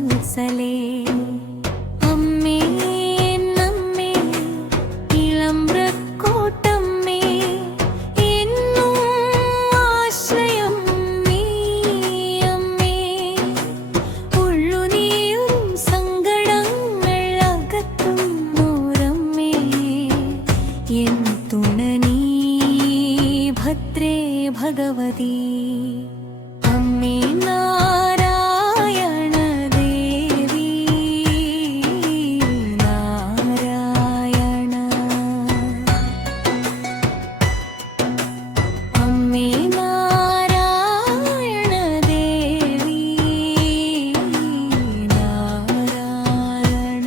ശ്രീതവത്സലേ അമ്മേ എന്നമ്മേ ഇളമ്പ്രക്കോട്ടമ്മേ എന്നും ആശ്രയം നീ അമ്മേ ഉള്ളുനീയും സങ്കടങ്ങൾ അകത്തുന്നോരമ്മേ എൻ തുണ നീ ഭദ്രേ ഭഗവതി അമ്മേ നാരായണ ദേവി നാരായണ അമ്മേ നാരായണ ദേവി നാരായണ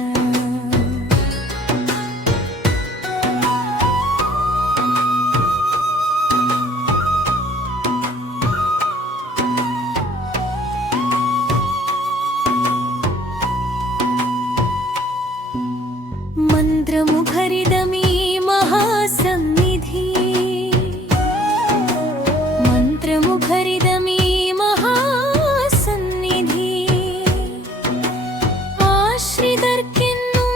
മന്ത്രമുഖരിതമീ മഹാസന്നിധി മന്ത്രമുഖരിതമീ മഹാസന്നിധി ആശ്രിതർക്കെന്നും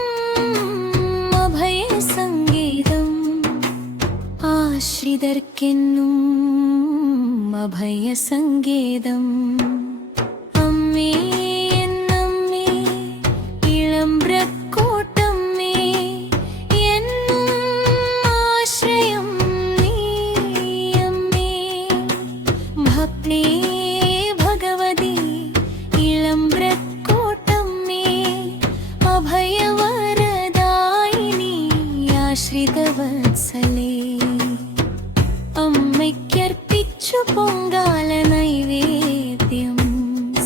അഭയസംഗീതം ആശ്രിതർക്കെന്നും അഭയസംഗീതം അമ്മേ എന്നമ്മേ ഇളമ്പ്രക്കോട്ടമ്മേ എന്നും ആശ്രയം നീ അമ്മേ ഭക്തേ ഭഗവതി ഇളമ്പ്രക്കോട്ടമ്മേ അഭയവരദായിനി ആശ്രിതവത്സലേ അമ്മയ്ക്കർപ്പിച്ചു പൊങ്കാല നൈവേദ്യം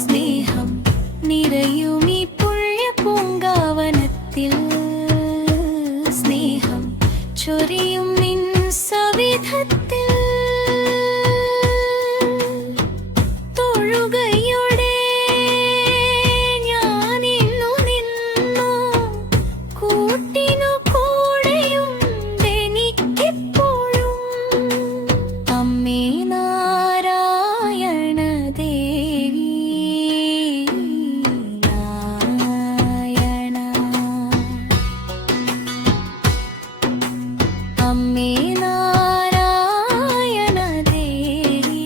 സ്നേഹം നിറയുമീ പുണ്യപൂങ്കാവനത്തിൽ സ്നേഹം ചൊരിയും നിൻ സവിധത്തിൽ തൊഴുകയോടെ ഞാനിന്നു നിന്നു കൂട്ടിനു കൂടെയുണ്ടെനിക്കെപ്പോഴും അമ്മേ നാരായണ ദേവി നാരായണ അമ്മേ നാരായണ ദേവി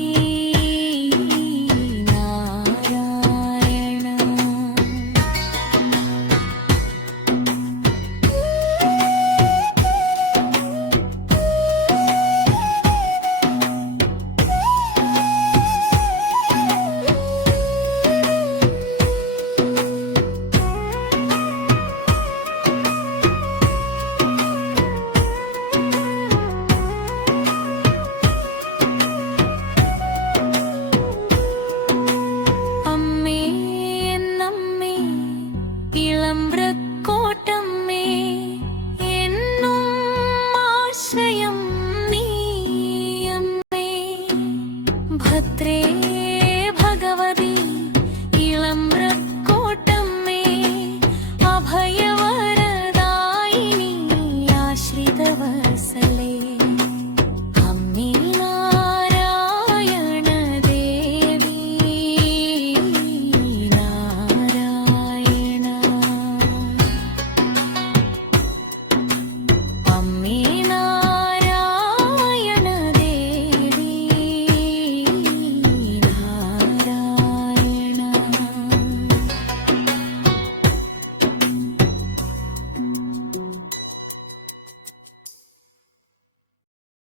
നാരായണ അമ്മേ എന്നമ്മേ ഇളമ്പ്രക്കോട്ടമ്മേ എന്നും ആശ്രയം നീ അമ്മേ ഭദ്രേ